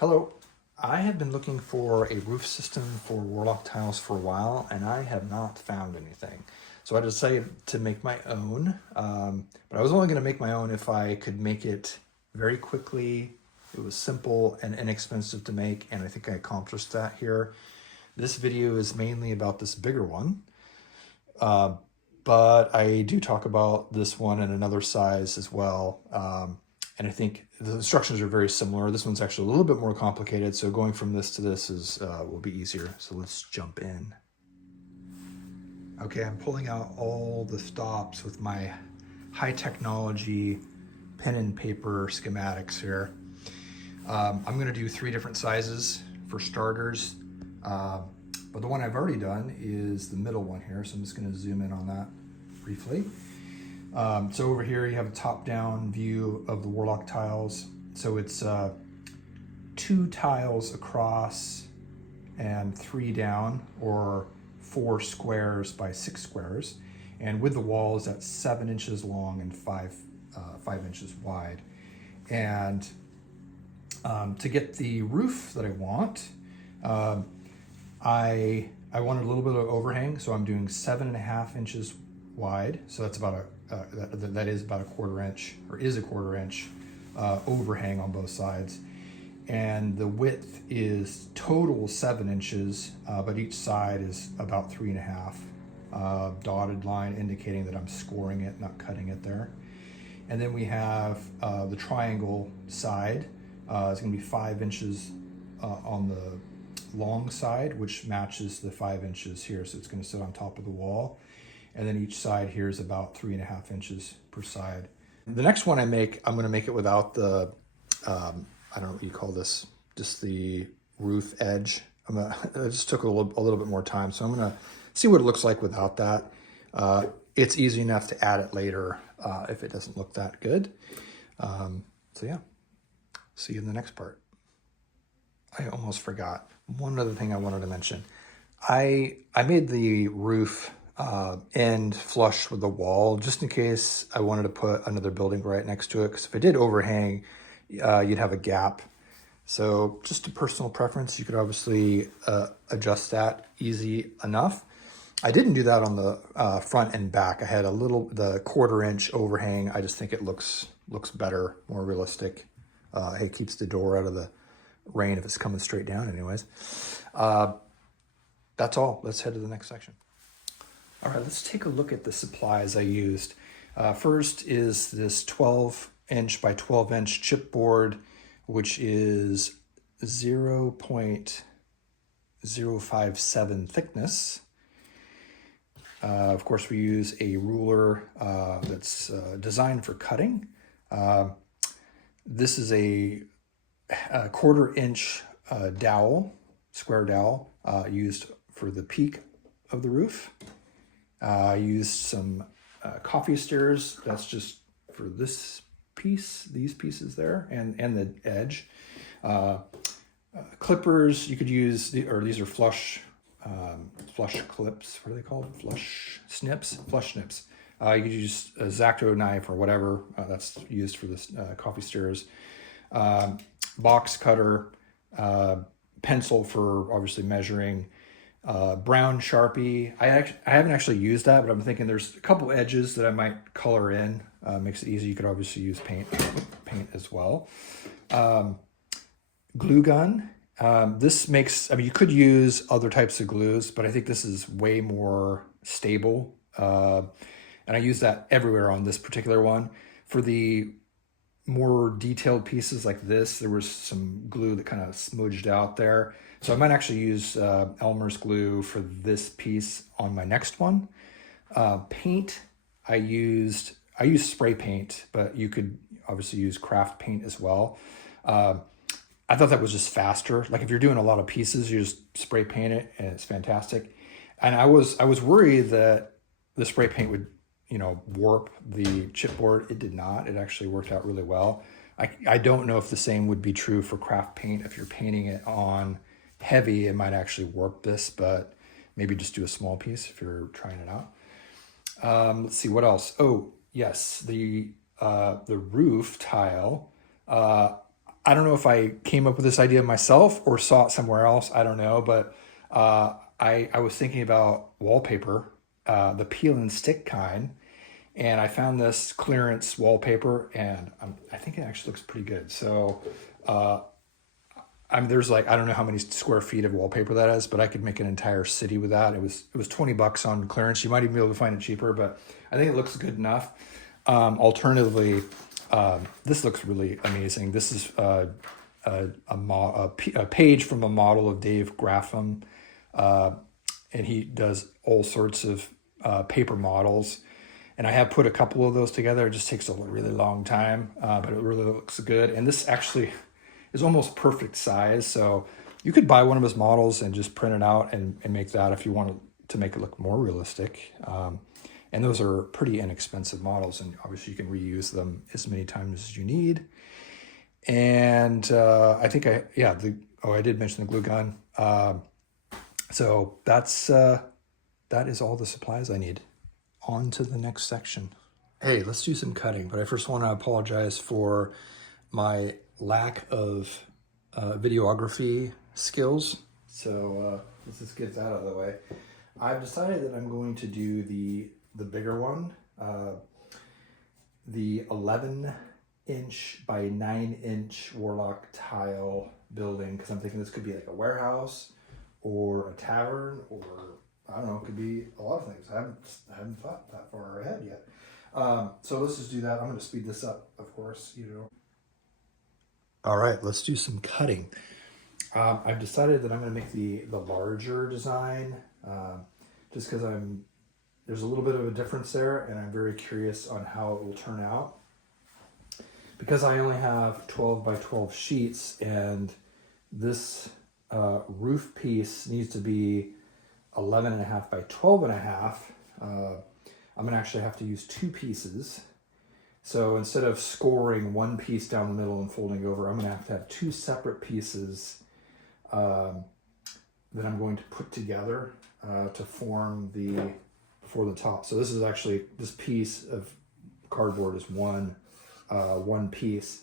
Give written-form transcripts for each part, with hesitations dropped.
Hello. I have been looking for a roof system for Warlock Tiles for a while, and I have not found anything. So I decided to make my own, but I was only going to make my own if I could make it very quickly. It was simple and inexpensive to make, and I think I accomplished that here. This video is mainly about this bigger one, but I do talk about this one and another size as well. And I think the instructions are very similar. This one's actually a little bit more complicated, so going from this to this is will be easier. So let's jump in. Okay, I'm pulling out all the stops with my high technology pen and paper schematics here. I'm going to do 3 different sizes for starters, but the one I've already done is the middle one here, so I'm just going to zoom in on that briefly. So over here you have a top-down view of the Warlock tiles. So it's 2 tiles across and 3 down, or 4 squares by 6 squares. And with the walls, that's 7 inches long and 5 inches wide. And to get the roof that I want, I wanted a little bit of overhang, so I'm doing 7.5 inches wide. So that's about that is about a 1/4 inch, or is a 1/4 inch overhang on both sides. And the width is total 7 inches, but each side is about 3.5. Dotted line indicating that I'm scoring it, not cutting it there. And then we have the triangle side. It's going to be 5 inches on the long side, which matches the 5 inches here. So it's going to sit on top of the wall. And then each side here is about 3.5 inches per side. The next one I'm going to make it without the, I don't know what you call this, just the roof edge. It just took a little bit more time. So I'm going to see what it looks like without that. It's easy enough to add it later if it doesn't look that good. So yeah, see you in the next part. I almost forgot. One other thing I wanted to mention. I made the roof end flush with the wall, just in case I wanted to put another building right next to it, because if I did overhang, you'd have a gap. So just a personal preference. You could obviously adjust that easy enough. I didn't do that on the front and back. I had the 1/4 inch overhang. I just think it looks better, more realistic. It keeps the door out of the rain if it's coming straight down anyways. That's all. Let's head to the next section. All right, let's take a look at the supplies I used. First is this 12 inch by 12 inch chipboard, which is 0.057 thickness. Of course, we use a ruler that's designed for cutting. This is a 1/4 inch dowel, square dowel, used for the peak of the roof. I used some coffee stirrers. That's just for this piece, these pieces there, and the edge. Clippers, you could use, these are flush clips. What are they called? Flush snips. You could use a X-Acto knife or whatever that's used for this coffee stirrers. Box cutter, pencil for obviously measuring. Brown Sharpie. I haven't actually used that, but I'm thinking there's a couple edges that I might color in. Makes it easy. You could obviously use paint as well. Glue gun. This makes, you could use other types of glues, but I think this is way more stable. And I use that everywhere on this particular one. For the more detailed pieces like this, there was some glue that kind of smudged out there. So I might actually use Elmer's glue for this piece on my next one. Paint, I used spray paint, but you could obviously use craft paint as well. I thought that was just faster. Like if you're doing a lot of pieces, you just spray paint it and it's fantastic. And I was worried that the spray paint would, warp the chipboard. It did not. It actually worked out really well. I don't know if the same would be true for craft paint. If you're painting it on heavy, it might actually warp this, but maybe just do a small piece if you're trying it out. Let's see, what else? Oh, yes, the roof tile. I don't know if I came up with this idea myself or saw it somewhere else. I don't know, but I was thinking about wallpaper, the peel and stick kind, and I found this clearance wallpaper, and I think it actually looks pretty good. So there's like, I don't know how many square feet of wallpaper that is, but I could make an entire city with that. It was $20 on clearance. You might even be able to find it cheaper, but I think it looks good enough. Alternatively, this looks really amazing. This is a page from a model of Dave Graffam, and he does all sorts of paper models. And I have put a couple of those together. It just takes a really long time, but it really looks good. And this actually is almost perfect size. So you could buy one of his models and just print it out and make that if you want to make it look more realistic. And those are pretty inexpensive models, and obviously you can reuse them as many times as you need. And I think I did mention the glue gun. So that is all the supplies I need. On to the next section. Hey, let's do some cutting, but I first want to apologize for my lack of videography skills. So let's just get that out of the way. I've decided that I'm going to do the bigger one, the 11-inch by 9-inch Warlock tile building, because I'm thinking this could be like a warehouse or a tavern, or I don't know, it could be a lot of things. I haven't thought that far ahead yet. So let's just do that. I'm going to speed this up, of course, you know. All right, let's do some cutting. I've decided that I'm going to make the larger design, just because there's a little bit of a difference there, and I'm very curious on how it will turn out. Because I only have 12 by 12 sheets, and this roof piece needs to be 11.5 by 12.5. I'm gonna actually have to use 2 pieces. So instead of scoring one piece down the middle and folding over, I'm gonna have to have 2 separate pieces that I'm going to put together to form for the top. So this piece of cardboard is one piece.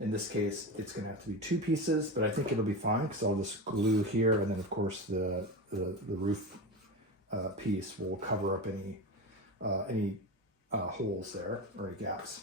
In this case, it's gonna have to be 2 pieces, but I think it'll be fine because I'll just glue here, and then of course the roof piece will cover up any holes there or any gaps.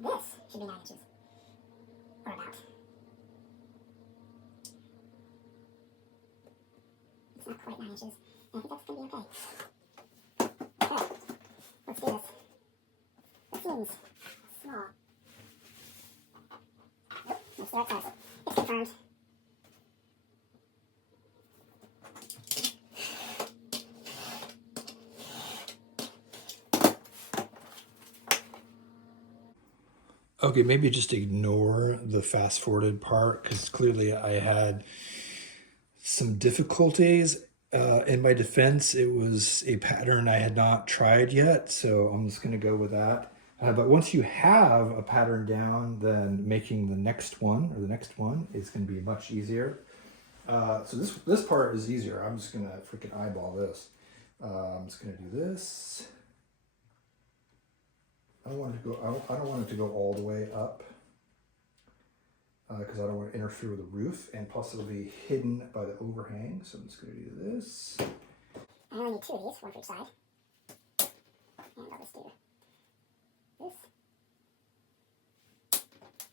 This should be 9 inches, or about. It's not quite 9 inches, and I think that's going to be okay. Okay, let's do this. It seems small. Nope, that's the right size. It's confirmed. Okay, maybe just ignore the fast forwarded part because clearly I had some difficulties. In my defense, it was a pattern I had not tried yet, so I'm just going to go with that. But once you have a pattern down, then making the next one is going to be much easier. So this part is easier. I'm just going to freaking eyeball this. I'm just going to do this. I don't want it to go. I don't want it to go all the way up because I don't want to interfere with the roof, and plus it'll be hidden by the overhang. So I'm just going to do this. I only need 2 of these, one for each side. And I'll just do this.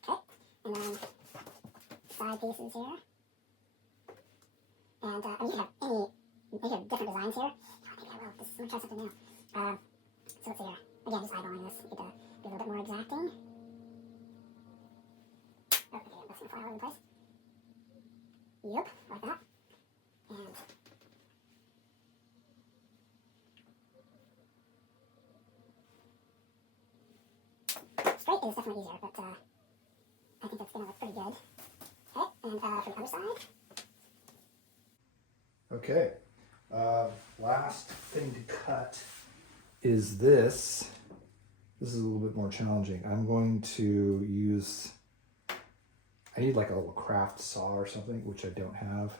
Okay, and then side pieces here. And you can have different designs here. Oh, maybe I will. I'm gonna try something new. So let's see here. Again, just eyeballing this. Get to be a little bit more exacting. Oh, okay, that's gonna fly all over the place. Yep, like that. And straight is definitely easier, but I think that's gonna look pretty good. Okay, and for the other side. Okay, last thing to cut is this. This is a little bit more challenging. I'm going to use, I need like a little craft saw or something, which I don't have.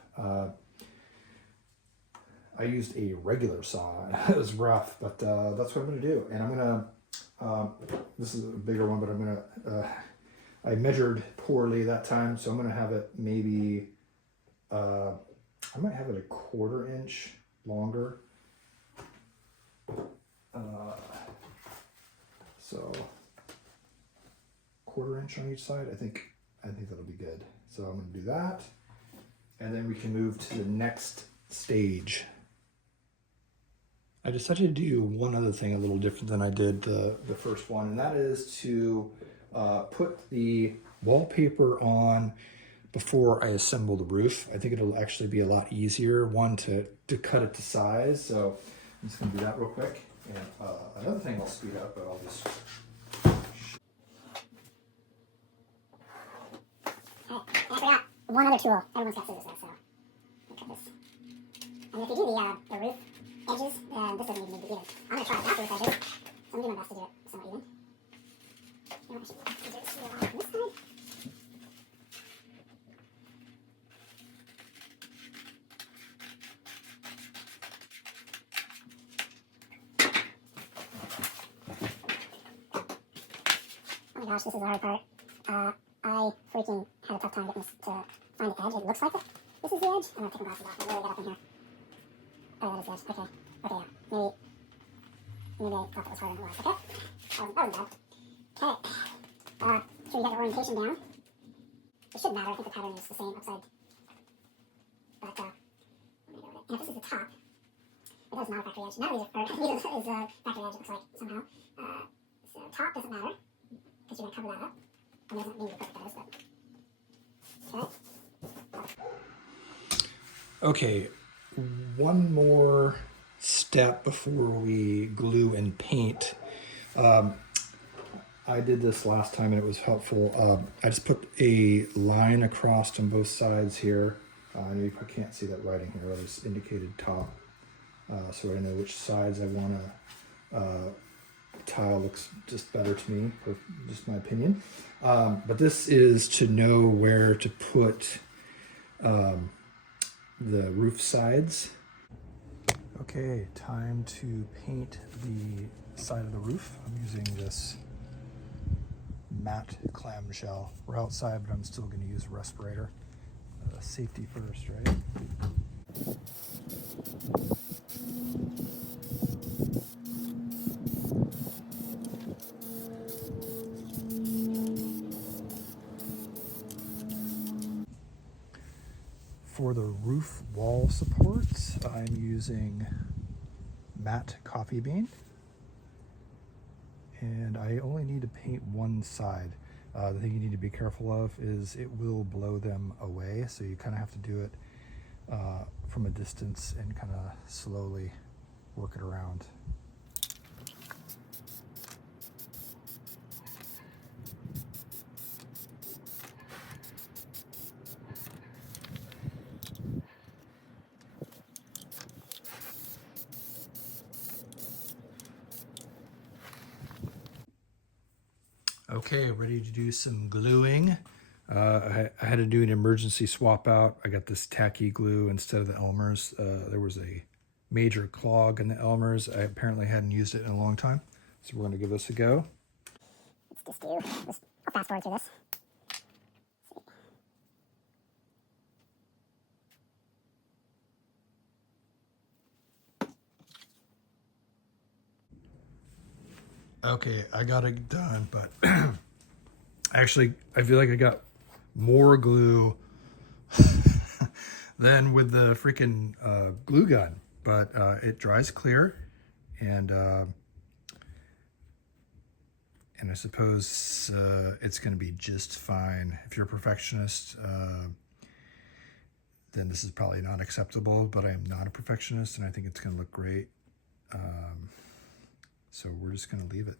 I used a regular saw. It was rough, but that's what I'm going to do. And I'm going to, this is a bigger one, but I'm going to, I measured poorly that time, so I'm going to have it maybe, I might have it a 1/4 inch longer. So 1/4 inch on each side. I think that'll be good. So I'm going to do that, and then we can move to the next stage. I decided to do one other thing a little different than I did the first one, and that is to put the wallpaper on before I assemble the roof. I think it'll actually be a lot easier, one, to cut it to size. So I'm just going to do that real quick. And another thing I'll speed up, but I'll just... Oh, I forgot one other tool. Everyone's got scissors though, so I'll cut this. And if you do the roof edges, then this doesn't even need to be even. I'm going to try it not the roof edges, so I'm going to do my best to do it somewhat even. You know what, I should do this here on this side. Oh my gosh, this is the hard part. I freaking had a tough time getting this to find the edge. It looks like it. This is the edge. I'm gonna take my glasses off and really get up in here. Oh, that is the edge. Okay. Okay, yeah. Maybe I thought that was harder than it was. Okay. That wasn't bad. Okay. So we got the orientation down. It shouldn't matter. I think the pattern is the same upside. But, and if this is the top, it does not a factory edge. None of these are, neither is a factory edge, it looks like, somehow. So top doesn't matter, because you're going to cover that up. And doesn't mean to put those, but... Okay. Okay, one more step before we glue and paint. I did this last time and it was helpful. I just put a line across on both sides here. You can't see that writing here, I just indicated top. So I know which sides I want to tile looks just better to me, for just my opinion. But this is to know where to put the roof sides. Okay, time to paint the side of the roof. I'm using this matte clamshell. We're outside, but I'm still going to use a respirator. Safety first, right? For the roof wall supports, I'm using matte coffee bean. And I only need to paint one side. The thing you need to be careful of is it will blow them away, so you kind of have to do it from a distance and kind of slowly work it around. . Okay, ready to do some gluing. I had to do an emergency swap out. I got this tacky glue instead of the Elmer's. There was a major clog in the Elmer's. I apparently hadn't used it in a long time. So we're going to give this a go. Let's just do this. I'll fast forward through this. Okay, I got it done, but actually, I feel like I got more glue than with the freaking glue gun. But it dries clear, and I suppose it's going to be just fine. If you're a perfectionist, then this is probably not acceptable, but I am not a perfectionist, and I think it's going to look great. So we're just going to leave it.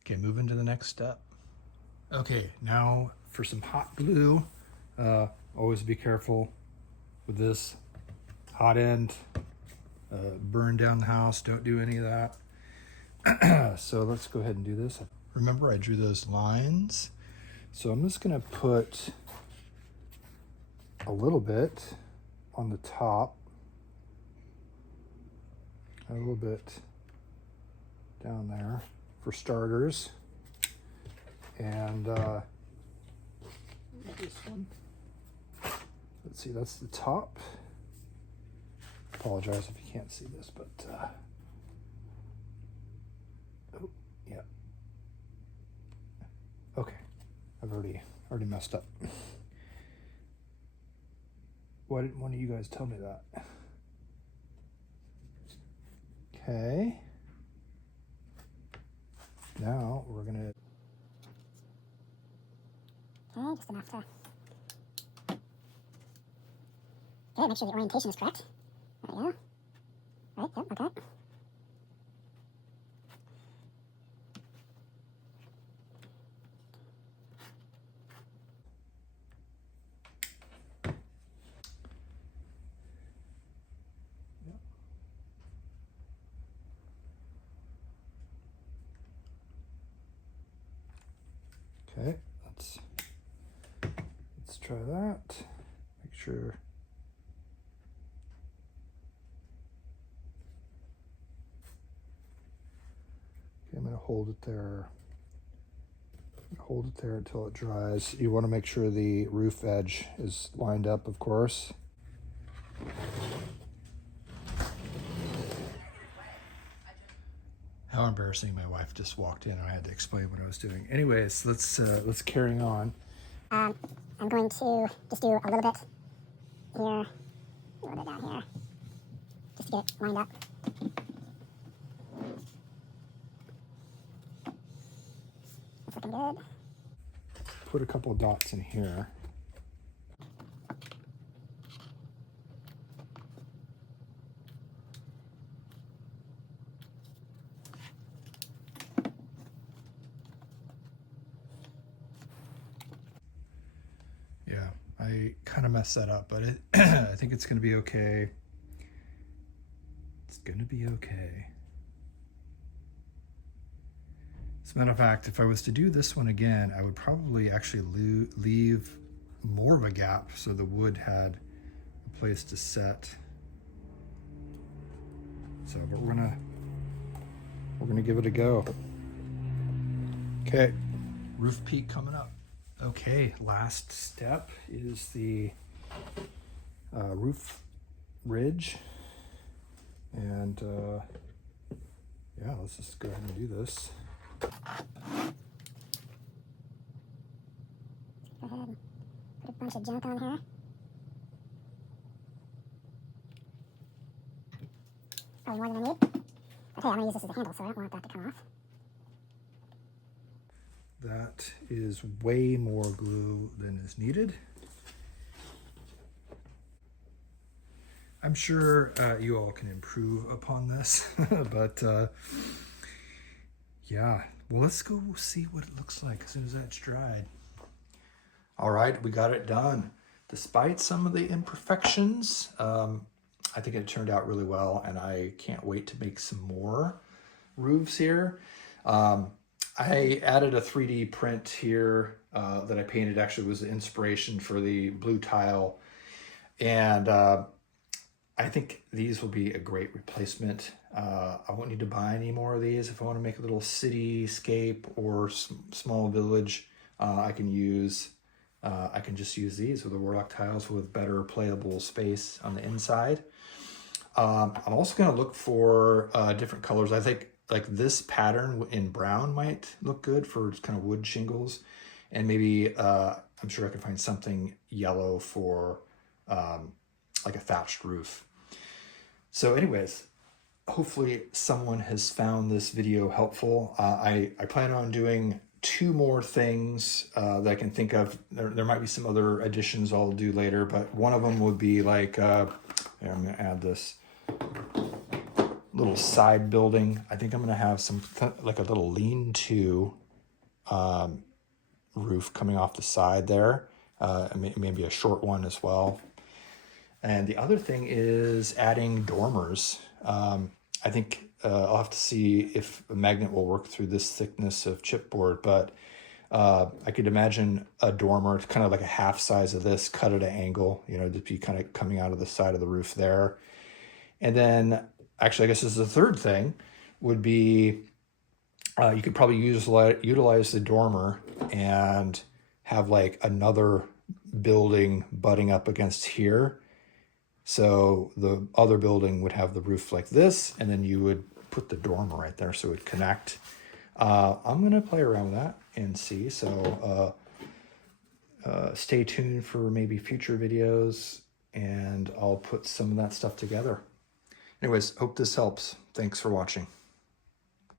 Okay, moving to the next step. Okay, now for some hot glue. Always be careful with this. Hot end, burn down the house. Don't do any of that. So let's go ahead and do this. Remember, I drew those lines. So I'm just going to put a little bit on the top, a little bit down there for starters, and this one. Let's see, that's the top. Apologize if you can't see this, but oh yeah. Okay, I've already messed up. Why didn't one of you guys tell me that? Okay. Now we're gonna. Okay, just enough to. Okay, make sure the orientation is correct. There we go. Right, yep, okay. Okay, let's try that. Make sure. Okay, I'm gonna hold it there. Hold it there until it dries. You want to make sure the roof edge is lined up, of course. How embarrassing! My wife just walked in, and I had to explain what I was doing. Anyways, let's carry on. I'm going to just do a little bit here, a little bit down here, just to get it lined up. It's looking good. Put a couple of dots in here. Yeah, I kind of messed that up, but I think it's going to be okay. It's going to be okay. As a matter of fact, if I was to do this one again, I would probably actually leave more of a gap so the wood had a place to set. So, but we're gonna give it a go. Okay, roof peak coming up. Okay, last step is the roof ridge, and yeah, let's just go ahead and do this. Go ahead and put a bunch of junk on here. Probably more than I need. But hey, I'm going to use this as a handle, so I don't want that to come off. That is way more glue than is needed. I'm sure you all can improve upon this, but yeah. Well, let's go see what it looks like as soon as that's dried. All right, we got it done. Despite some of the imperfections, I think it turned out really well, and I can't wait to make some more roofs here. I added a 3D print here that I painted. Actually was the inspiration for the blue tile. And I think these will be a great replacement. I won't need to buy any more of these. If I want to make a little cityscape or small village, I can just use these with the Warlock tiles with better playable space on the inside. I'm also going to look for different colors. I think like this pattern in brown might look good for kind of wood shingles. And maybe I'm sure I can find something yellow for like a thatched roof. So anyways, hopefully someone has found this video helpful. I plan on doing 2 more things that I can think of. There might be some other additions I'll do later, but one of them would be like, here, I'm gonna add this little side building. I think I'm gonna have like a little lean-to roof coming off the side there. Maybe a short one as well. And the other thing is adding dormers. I think I'll have to see if a magnet will work through this thickness of chipboard, but I could imagine a dormer, kind of like a half size of this, cut at an angle, to be kind of coming out of the side of the roof there. And then, actually, I guess this is the third thing, would be you could probably utilize the dormer and have like another building butting up against here. So the other building would have the roof like this, and then you would put the dormer right there so it would connect. I'm going to play around with that and see. So stay tuned for maybe future videos, and I'll put some of that stuff together. Anyways, hope this helps. Thanks for watching.